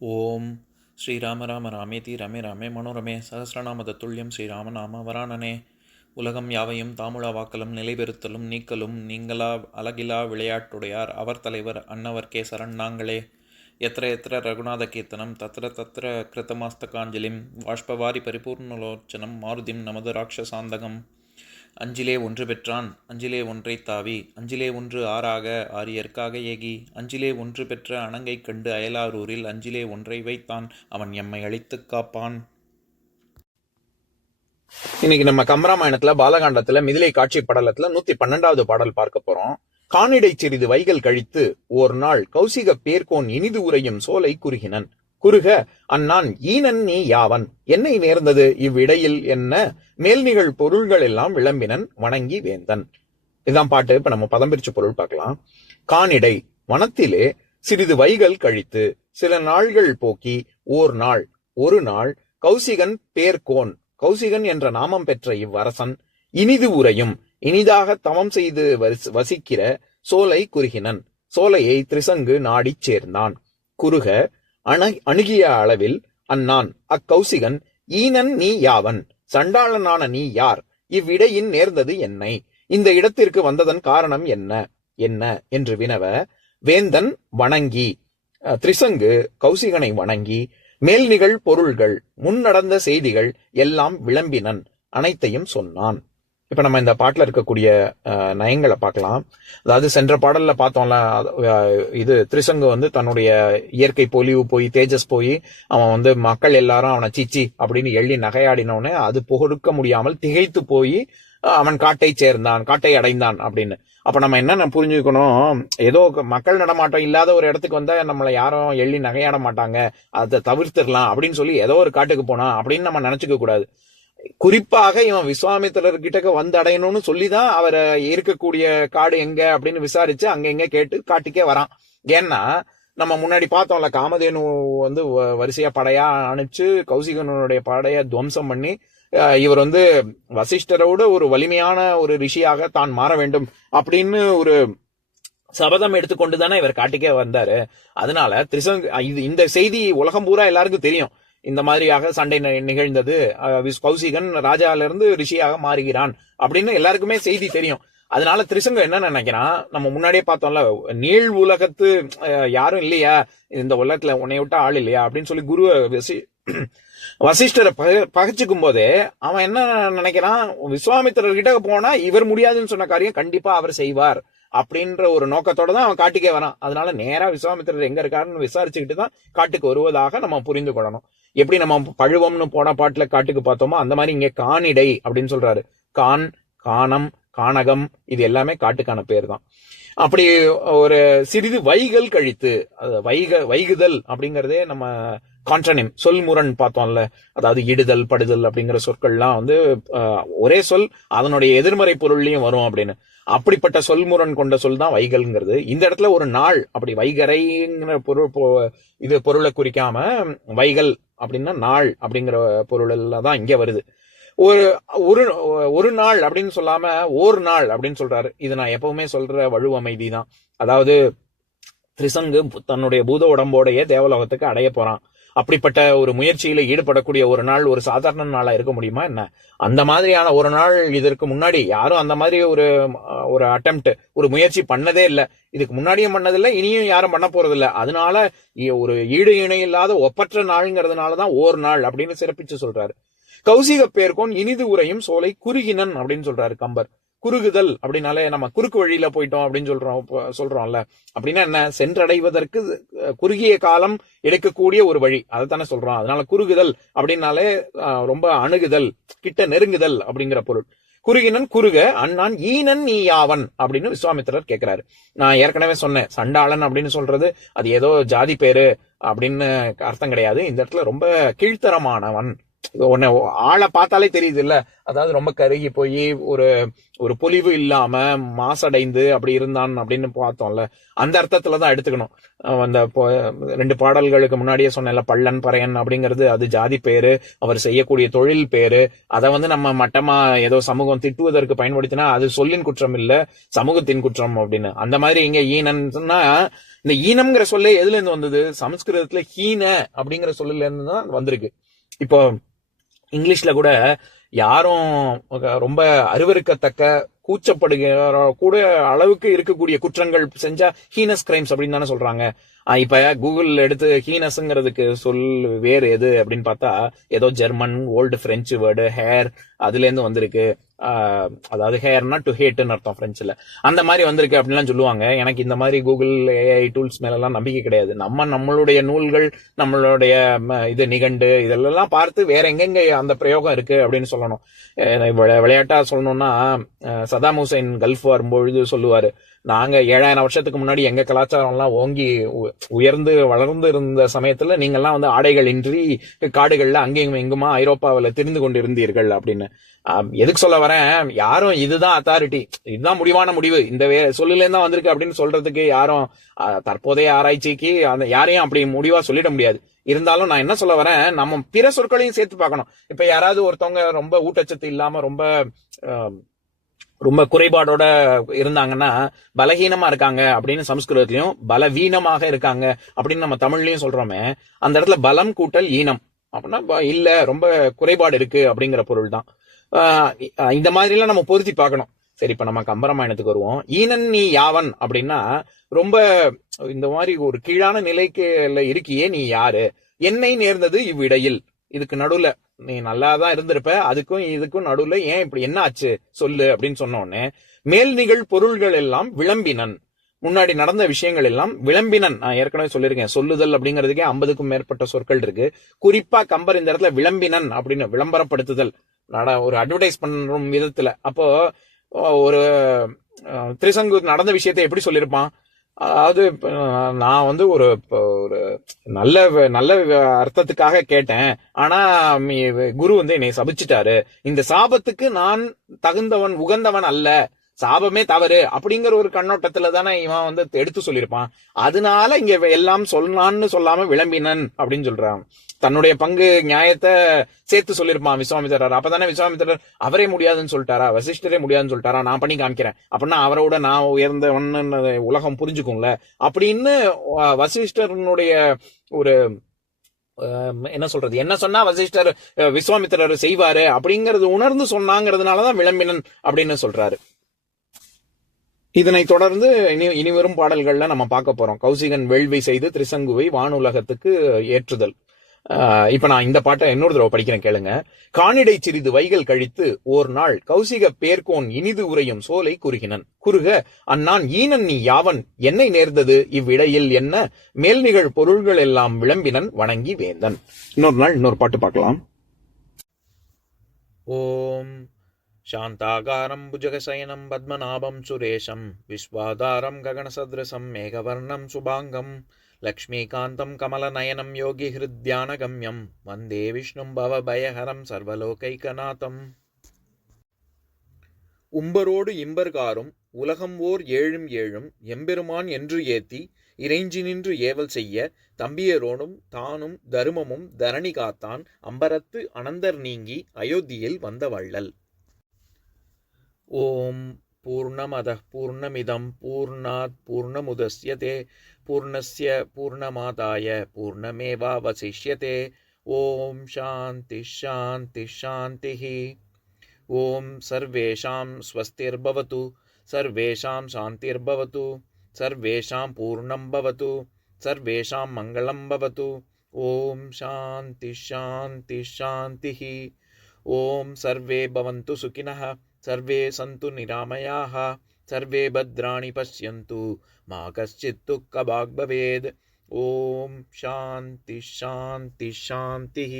ஓம் ஸ்ரீராம ராம ராமேதி ரமே ராமே மனோரமே சகசிரநாம தத்துல்யம் ஸ்ரீராம நாம வராணனே. உலகம் யாவையும் தாமுழா வாக்கலும் நிலைபெறுத்தலும் நீக்கலும் நீங்களா அழகிலா விளையாட்டுடையார் அவர் தலைவர் அன்னவர் சரண் நாங்களே. எத்திர எத்திர ரகுநாத கீர்த்தனம் தத்திர தத்திர கிருத்தமாஸ்தகாஞ்சலிம் வாஷ்பவாரி பரிபூர்ணலோச்சனம் மாருதிம் நமது ராட்சசாந்தகம். அஞ்சிலே ஒன்று பெற்றான் அஞ்சிலே ஒன்றை தாவி அஞ்சிலே ஒன்று ஆறாக ஆரியர்க்காக ஏகி அஞ்சிலே ஒன்று பெற்ற அணங்கை கண்டு அயலாரூரில் அஞ்சிலே ஒன்றை வைத்தான் அவன் எம்மை அழித்துக் காப்பான். இன்னைக்கு நம்ம கம்பராமாயணத்துல பாலகாண்டத்துல மிதிலை காட்சி படலத்துல 112வது பாடல் பார்க்க போறோம். காணிடை சிறிது வைகள் கழித்து ஓர் நாள் கௌசிக பேர்கோன் இனிது உரையும் சோலை குறுகினன். குறுக அந்நான் ஈனன் நீ யாவன் என்னை நேர்ந்தது இவ்விடையில் என்ன மேல் நிகழ் பொருள்கள் எல்லாம் விளம்பினன் வணங்கி வேந்தன். இதுதான் பாட்டு. இப்ப நம்ம பதம் பிரிச்சு பொருள் பார்க்கலாம். காணிடை வனத்திலே சிறிது வைகள் கழித்து சில நாள்கள் போக்கி ஓர் நாள் ஒரு நாள் கௌசிகன் பேர்கோன் கௌசிகன் என்ற நாமம் பெற்ற இவ்வரசன் இனிது உரையும் இனிதாக தவம் செய்து வசிக்கிற சோலை குறுகினன் சோலையை திரிசங்கு நாடிச் சேர்ந்தான். குறுக அணுகிய அளவில் அந்நான் அக்கௌசிகன் ஈனன் நீ யாவன் சண்டாளனான நீ யார் இவ்விடையின் நேர்ந்தது என்னை இந்த இடத்திற்கு வந்ததன் காரணம் என்ன என்ன என்று வினவ வேந்தன் வணங்கி திரிசங்கு கௌசிகனை வணங்கி மேல் நிகழ் பொருள்கள் முன் நடந்த செய்திகள் எல்லாம் விளம்பினன் அனைத்தையும் சொன்னான். இப்ப நம்ம இந்த பாட்டுல இருக்கக்கூடிய நயங்களை பார்க்கலாம். அதாவது சென்ற பாடல்ல பார்த்தோம்ல, இது திரிசங்கு தன்னுடைய இயற்கை பொலிவு போய் தேஜஸ் போய் அவன் மக்கள் எல்லாரும் அவனை சீச்சி அப்படின்னு எள்ளி நகையாடினோடனே அது பொறுக்க முடியாமல் திகைத்து போய் அவன் காட்டை சேர்ந்தான் காட்டை அடைந்தான் அப்படின்னு. அப்ப நம்ம என்ன புரிஞ்சுக்கணும், ஏதோ மக்கள் நடமாட்டம் இல்லாத ஒரு இடத்துக்கு வந்தா நம்மளை யாரும் எள்ளி நகையாட மாட்டாங்க, அதை தவிர்த்திடலாம் அப்படின்னு சொல்லி ஏதோ ஒரு காட்டுக்கு போனா அப்படின்னு நம்ம நினைச்சுக்க கூடாது. குறிப்பாக இவன் விஸ்வாமித்திரர்கிட்ட வந்து அடையணும்னு சொல்லிதான் அவரை இருக்கக்கூடிய காடு எங்க அப்படின்னு விசாரிச்சு அங்க எங்க கேட்டு காட்டுக்கே வரான். ஏன்னா நம்ம முன்னாடி பார்த்தோம்ல, காமதேனு வரிசையா படையா அனுப்பிச்சு கௌசிகனுடைய படைய துவம்சம் பண்ணி இவர் வசிஷ்டரோட ஒரு வலிமையான ஒரு ரிஷியாக தான் மாற வேண்டும் அப்படின்னு ஒரு சபதம் எடுத்துக்கொண்டுதானே இவர் காட்டுக்கே வந்தாரு. அதனால இந்த செய்தி உலகம் பூரா எல்லாருக்கும் தெரியும். இந்த மாதிரியாக சண்டை நிகழ்ந்தது, கௌசிகன் ராஜால இருந்து ரிஷியாக மாறுகிறான் அப்படின்னு எல்லாருக்குமே செய்தி தெரியும். அதனால திரிசங்கு என்ன நினைக்கிறான், நம்ம முன்னாடியே பார்த்தோம்ல, நீள் உலகத்து யாரும் இல்லையா இந்த உலகத்துல உன்னை விட்டா ஆள் இல்லையா அப்படின்னு சொல்லி குரு வசிஷ்டரை பகைச்சுக்கும் போதே அவன் என்ன நினைக்கிறான், விஸ்வாமித்திரர்கிட்ட போனா இவர் முடியாதுன்னு சொன்ன காரியம் கண்டிப்பா அவர் செய்வார் அப்படின்ற ஒரு நோக்கத்தோட தான் அவன் காட்டுக்கே வரான். அதனால நேரா விஸ்வாமித்திரர் எங்க இருக்காருன்னு விசாரிச்சுக்கிட்டு தான் காட்டுக்கு வருவதாக நம்ம புரிந்து கொள்ளணும். எப்படி நம்ம பழுவம்னு போன பாட்டுல காட்டுக்கு பார்த்தோமோ அந்த மாதிரி இங்க காணிடை அப்படின்னு சொல்றாரு. கான், காணம், கானகம் இது எல்லாமே காட்டுக்கான பேர் தான். அப்படி ஒரு சிறிது வைகள் கழித்து, வைகுதல் அப்படிங்கறதே நம்ம கான்ட்ரனிம் சொல்முரண் பார்த்தோம்ல, அதாவது இடுதல் படுதல் அப்படிங்கிற சொற்கள்லாம் ஒரே சொல் அதனுடைய எதிர்மறை பொருள்லயும் வரும் அப்படின்னு. அப்படிப்பட்ட சொல்முரண் கொண்ட சொல் தான் வைகல்ங்கிறது. இந்த இடத்துல ஒரு நாள் அப்படி வைகரைங்கிற பொருளை குறிக்காம வைகல் அப்படின்னா நாள் அப்படிங்கிற பொருள்ல தான் இங்க வருது. ஒரு நாள் அப்படின்னு சொல்லாம ஓர் நாள் அப்படின்னு சொல்றாரு. இது நான் எப்பவுமே சொல்ற வலுவமைதி தான். அதாவது திரிசங்கு தன்னுடைய பூத உடம்போடையே தேவலோகத்துக்கு அடைய போறான். அப்படிப்பட்ட ஒரு முயற்சியில ஈடுபடக்கூடிய ஒரு நாள் ஒரு சாதாரண நாளா இருக்க முடியுமா என்ன? அந்த மாதிரியான ஒரு நாள் இதற்கு முன்னாடி யாரும் அந்த மாதிரி ஒரு அட்டெம்ப்ட் ஒரு முயற்சி பண்ணதே இல்லை. இதுக்கு முன்னாடியும் பண்ணதில்லை, இனியும் யாரும் பண்ண போறது இல்லை. அதனால ஒரு ஈடு இணை இல்லாத ஒப்பற்ற நாள்ங்கிறதுனாலதான் ஓர் நாள் அப்படின்னு சிறப்பிச்சு சொல்றாரு. கௌசிக பேர்கோன் இனிது உரையும் சோலை குறுகினன் அப்படின்னு சொல்றாரு கம்பர். குறுகுதல் அப்படின்னாலே நம்ம குறுக்கு வழியில போயிட்டோம் அப்படின்னு சொல்றோம்ல. அப்படின்னா என்ன, சென்றடைவதற்கு குறுகிய காலம் எடுக்கக்கூடிய ஒரு வழி, அதைத்தானே சொல்றோம். அதனால குறுகுதல் அப்படின்னாலே ரொம்ப அணுகுதல், கிட்ட நெருங்குதல் அப்படிங்கிற பொருள். குறுகினன் குறுக அண்ணான் ஈனன் நீ யாவன் அப்படின்னு விஸ்வாமித்திரர் கேட்கிறாரு. நான் ஏற்கனவே சொன்னேன், சண்டாளன் அப்படின்னு சொல்றது அது ஏதோ ஜாதி பேரு அப்படின்னு அர்த்தம் கிடையாது. இந்த இடத்துல ரொம்ப கீழ்த்தரமானவன் உன்னை ஆளை பார்த்தாலே தெரியுது இல்ல, அதாவது ரொம்ப கருகி போய் ஒரு ஒரு பொலிவு இல்லாம மாசடைந்து அப்படி இருந்தான் அப்படின்னு பார்த்தோம்ல, அந்த அர்த்தத்துலதான் எடுத்துக்கணும். அந்த 2 பாடல்களுக்கு முன்னாடியே சொன்னேன்ல, பள்ளன் பறையன் அப்படிங்கிறது அது ஜாதி பேரு, அவர் செய்யக்கூடிய தொழில் பேரு. அதை நம்ம மட்டமா ஏதோ சமூகம் திட்டுவதற்கு பயன்படுத்தினா அது சொல்லின் குற்றம் இல்ல, சமூகத்தின் குற்றம் அப்படின்னு. அந்த மாதிரி இங்க ஈனன்னா, இந்த ஈனம்ங்கிற சொல்லே எதுல இருந்து வந்தது? சமஸ்கிருதத்துல ஹீன அப்படிங்கிற சொல்லுல இருந்து தான் வந்திருக்கு. இப்போ இங்கிலீஷ்ல கூட யாரும் ரொம்ப அருவருக்கத்தக்க கூச்சப்படுகிற கூட அளவுக்கு இருக்கக்கூடிய குற்றங்கள் செஞ்சா ஹீனஸ் கிரைம்ஸ் அப்படின்னு தானே சொல்றாங்க. இப்ப கூகுள் எடுத்து ஹீனஸ்ங்கிறதுக்கு சொல் வேறு எது அப்படின்னு பார்த்தா ஏதோ German old French word hair அதுல இருந்து வந்திருக்கு. அதாவது ஹேர்னா டு ஹேட்னு அர்த்தம் பிரெஞ்சுல. அந்த மாதிரி வந்திருக்கு அப்படின்லாம் சொல்லுவாங்க. எனக்கு இந்த மாதிரி கூகுள் ஏஐ டூல்ஸ் மேல எல்லாம் நம்பிக்கை கிடையாது. நம்மளுடைய நூல்கள், நம்மளுடைய இது நிகண்டு இதெல்லாம் பார்த்து வேற எங்கெங்க அந்த பிரயோகம் இருக்கு அப்படின்னு சொல்லணும். விளையாட்டா சொல்லணும்னா, சதாம் ஹுசைன் கல்ஃப் வரும்பொழுது சொல்லுவாரு, நாங்க 7000 வருஷத்துக்கு முன்னாடி எங்க கலாச்சாரம் எல்லாம் ஓங்கி உயர்ந்து வளர்ந்து இருந்த சமயத்துல நீங்கெல்லாம் ஆடைகள் இன்றி காடுகள்ல அங்கேயும் எங்குமா ஐரோப்பாவில திரிந்து கொண்டு இருந்தீர்கள் அப்படின்னு. எதுக்கு சொல்ல வரேன், யாரும் இதுதான் அத்தாரிட்டி, இதுதான் முடிவான முடிவு, இந்த சொல்லுல இருந்தா வந்திருக்கு அப்படின்னு சொல்றதுக்கு யாரும் தற்போதைய ஆராய்ச்சிக்கு அந்த யாரையும் அப்படி முடிவா சொல்லிட முடியாது. இருந்தாலும் நான் என்ன சொல்ல வரேன், நம்ம பிற சொற்களையும் சேர்த்து பார்க்கணும். இப்ப யாராவது ஒருத்தவங்க ரொம்ப ஊட்டச்சத்து இல்லாம ரொம்ப குறைபாடோட இருந்தாங்கன்னா பலகீனமா இருக்காங்க அப்படின்னு சமஸ்கிருதத்திலையும், பலவீனமாக இருக்காங்க அப்படின்னு நம்ம தமிழ்லயும் சொல்றோமே, அந்த இடத்துல பலம் கூட்டல் ஈனம் அப்படின்னா இல்ல ரொம்ப குறைபாடு இருக்கு அப்படிங்கிற பொருள் தான். இந்த மாதிரி எல்லாம் நம்ம பொருத்தி பார்க்கணும். சரி, இப்ப நம்ம கம்பராமாயணத்துக்கு வருவோம். ஈனன் நீ யாவன் அப்படின்னா ரொம்ப இந்த மாதிரி ஒரு கீழான நிலைக்கு இருக்கியே, நீ யாரு, என்னை நேர்ந்தது இவ்விடையில், இதுக்கு நடுவுல நீ நல்லாதான் இருந்திருப்ப, அதுக்கும் இதுக்கும் நடுவுல ஏன் இப்படி என்ன ஆச்சு சொல்லு அப்படின்னு சொன்ன உடனே, மேல் நிகழ் பொருள்கள் எல்லாம் விளம்பினன், முன்னாடி நடந்த விஷயங்கள் எல்லாம் விளம்பினன். நான் ஏற்கனவே சொல்லியிருக்கேன், சொல்லுதல் அப்படிங்கிறதுக்கே 50க்கும் மேற்பட்ட சொற்கள் இருக்கு. குறிப்பா கம்பர் இந்த இடத்துல விளம்பினன் அப்படின்னு விளம்பரப்படுத்துதல், ஒரு அட்வர்டைஸ் பண்ற விதத்துல. அப்போ ஒரு திரிசங்கு நடந்த விஷயத்தை எப்படி சொல்லியிருப்பான், அதாவது நான் ஒரு நல்ல நல்ல அர்த்தத்துக்காக கேட்டேன், ஆனா குரு என்னை சபிச்சிட்டாரு, இந்த சாபத்துக்கு நான் தகுந்தவன் உகந்தவன் அல்ல, சாபமே தவறு அப்படிங்கிற ஒரு கண்ணோட்டத்துல தானே இவன் எடுத்து சொல்லியிருப்பான். அதனால இங்க எல்லாம் சொன்னான்னு சொல்லாம விளம்பினன் அப்படின்னு சொல்றான். தன்னுடைய பங்கு நியாயத்தை சேர்த்து சொல்லியிருப்பான் விஸ்வாமித்திரர். அப்பதானே விஸ்வாமித்திரர் அவரே முடியாதுன்னு சொல்லிட்டாரா, வசிஷ்டரே முடியாதுன்னு சொல்லிட்டாரா, நான் பண்ணி காமிக்கிறேன் அப்படின்னா அவரோட நான் உயர்ந்தவன் உலகம் புரிஞ்சுக்கும்ல அப்படின்னு வசிஷ்டரனுடைய ஒரு என்ன சொல்றது, என்ன சொன்னா வசிஷ்டர் விஸ்வாமித்திரர் செய்வாரு அப்படிங்கறது உணர்ந்து சொன்னாங்கிறதுனாலதான் விளம்பினன் அப்படின்னு சொல்றாரு. இதனை தொடர்ந்து இனி வரும் பாடல்கள்ல நம்ம பார்க்க போறோம். கௌசிகன் வேள்வி செய்து திரிசங்குவை வானுலகத்துக்கு ஏற்றுதல். இப்ப நான் இந்த பாட்டை இன்னொரு தடவை படிக்கிறேன், கேளுங்க. காணிடை சிறிது வைகள் கழித்து ஓர் நாள் கௌசிக பேர்கோன் இனிது உரையும் சோலை குறுகினன். குறுக அந்நான் ஈனன் நீ யாவன், என்னை நேர்ந்தது இவ்விடையில் என்ன, மேல் நிகழ் பொருள்கள் எல்லாம் விளம்பினன் வணங்கி வேந்தன். இன்னொரு நாள் இன்னொரு பாட்டு பார்க்கலாம். ஓம் சாந்தாகாரம் புஜகசயனம் பத்மநாபம் சுரேஷம் விஸ்வாதாரம் ககனசத்ரசம் மேகவர்ணம் சுபாங்கம் லக்ஷ்மீகாந்தம் கமலநயனம் யோகி ஹிருத்யானகம்யம் வந்தே விஷ்ணும் பவபயஹரம் சர்வலோகைகநாதம். உம்பரோடு இம்பர்காரும் உலகம் ஓர் ஏழும் ஏழும் எம்பெருமான் என்று ஏத்தி இறைஞ்சி நின்று ஏவல் செய்ய தம்பியரோடும் தானும் தருமமும் தரணி காத்தான் அம்பரத்து அனந்தர் நீங்கி அயோத்தியில் வந்த வள்ளல். ஓம் பூர்ணமதః பூர்ணமிதம் பூர்ணாத் பூர்ணமுதஸ்யதே பூர்ணஸ்ய பூர்ணமாதாய பூர்ணமேவாவசிஷ்யதே. ஓம் சாந்தி சாந்தி சாந்திः. ஓம் சர்வேஷாம் ஸ்வஸ்திர்பவது சர்வேஷாம் சாந்திர்பவது சர்வேஷாம் பூர்ணம் பவது சர்வேஷாம் மங்களம் பவது. ஓம் சாந்தி சாந்தி சாந்திः. ஓம் சர்வே பவந்து சுகினः சர்வே சந்து நிராமயாः சர்வே பத்ராணி பஷ்யந்து மா கஷ்சித் துக்கபாக் பவேத். ஓம் சாந்தி சாந்தி சாந்திः.